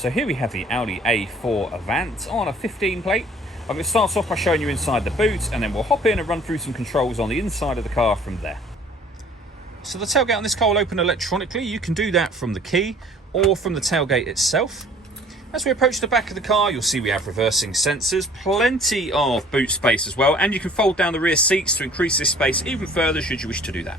So here we have the Audi A4 Avant on a 15 plate. I'm going to start off by showing you inside the boot, and then we'll hop in and run through some controls on the inside of the car from there. So the tailgate on this car will open electronically. You can do that from the key or from the tailgate itself. As we approach the back of the car, you'll see we have reversing sensors, plenty of boot space as well, and you can fold down the rear seats to increase this space even further should you wish to do that.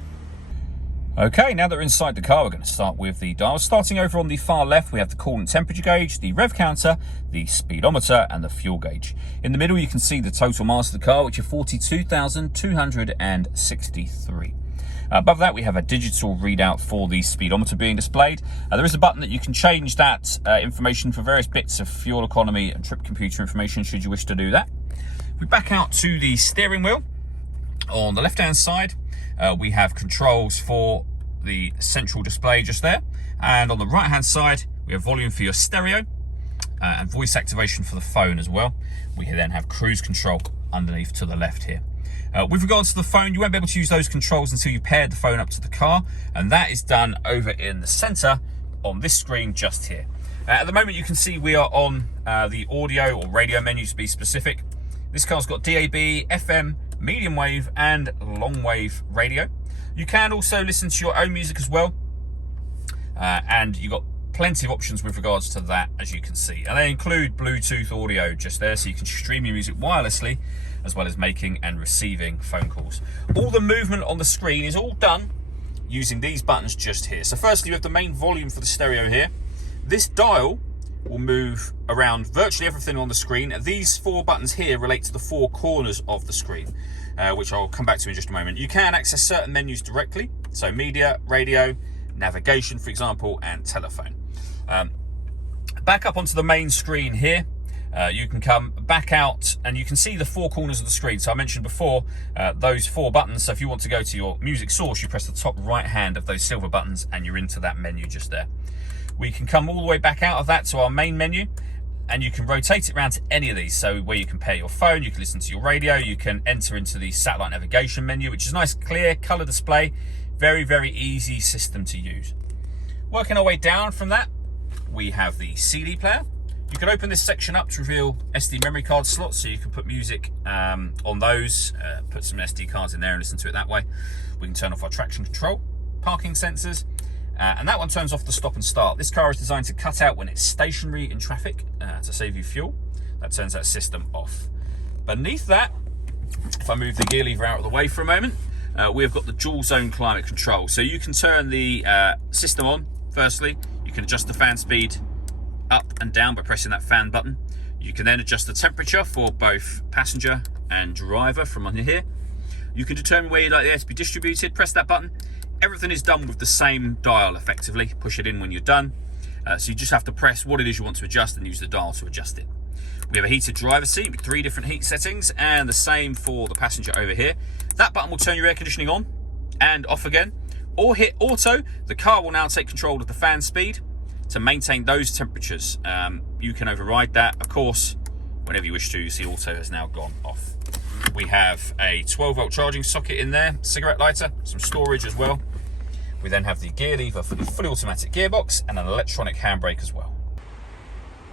Okay, now that we're inside the car, we're going to start with the dials. Starting over on the far left, we have the coolant temperature gauge, the rev counter, the speedometer, and the fuel gauge. In the middle, you can see the total miles of the car, which are 42,263. Above that, we have a digital readout for the speedometer being displayed. There is a button that you can change that information for various bits of fuel economy and trip computer information should you wish to do that. We back out to the steering wheel. On the left-hand side, we have controls for the central display just there. And on the right-hand side, we have volume for your stereo and voice activation for the phone as well. We then have cruise control underneath to the left here. With regards to the phone, you won't be able to use those controls until you pair the phone up to the car, and that is done over in the center on this screen just here. At the moment, you can see we are on the audio or radio menu to be specific. This car's got DAB, FM, medium wave, and long wave radio. You can also listen to your own music as well, and you've got plenty of options with regards to that, as you can see. And they include Bluetooth audio just there, so you can stream your music wirelessly, as well as making and receiving phone calls. All the movement on the screen is all done using these buttons just here. So firstly, you have the main volume for the stereo here. This dial will move around virtually everything on the screen. These four buttons here relate to the four corners of the screen, which I'll come back to in just a moment. You can access certain menus directly, so media, radio, navigation, for example, and telephone. Back up onto the main screen here. You can come back out and you can see the four corners of the screen. So I mentioned before those four buttons. So if you want to go to your music source, you press the top right hand of those silver buttons and you're into that menu just there. We can come all the way back out of that to our main menu, and you can rotate it around to any of these. So where you can pair your phone, you can listen to your radio, you can enter into the satellite navigation menu, which is a nice clear color display. Very, very easy system to use. Working our way down from that, we have the CD player. You can open this section up to reveal SD memory card slots, so you can put music on those, put some SD cards in there and listen to it that way. We can turn off our traction control, parking sensors, and that one turns off the stop and start. This car is designed to cut out when it's stationary in traffic to save you fuel. That turns that system off. Beneath that, if I move the gear lever out of the way for a moment, we've got the dual zone climate control. So you can turn the system on. Firstly, you can adjust the fan speed up and down by pressing that fan button. You can then adjust the temperature for both passenger and driver from under here. You can determine where you'd like the air to be distributed. Press that button. Everything is done with the same dial effectively. Push it in when you're done. So you just have to press what it is you want to adjust and use the dial to adjust it. We have a heated driver seat with 3 different heat settings, and the same for the passenger over here. That button will turn your air conditioning on and off again, or hit auto. The car will now take control of the fan speed to maintain those temperatures. You can override that, of course, whenever you wish to. You see auto has now gone off. We have a 12-volt charging socket in there, cigarette lighter, some storage as well. We then have the gear lever for the fully automatic gearbox and an electronic handbrake as well.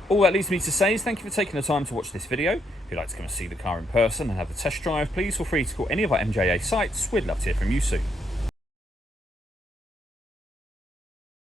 All that leaves me to say is thank you for taking the time to watch this video. If you'd like to come and see the car in person and have a test drive, please feel free to call any of our MJA sites. We'd love to hear from you soon.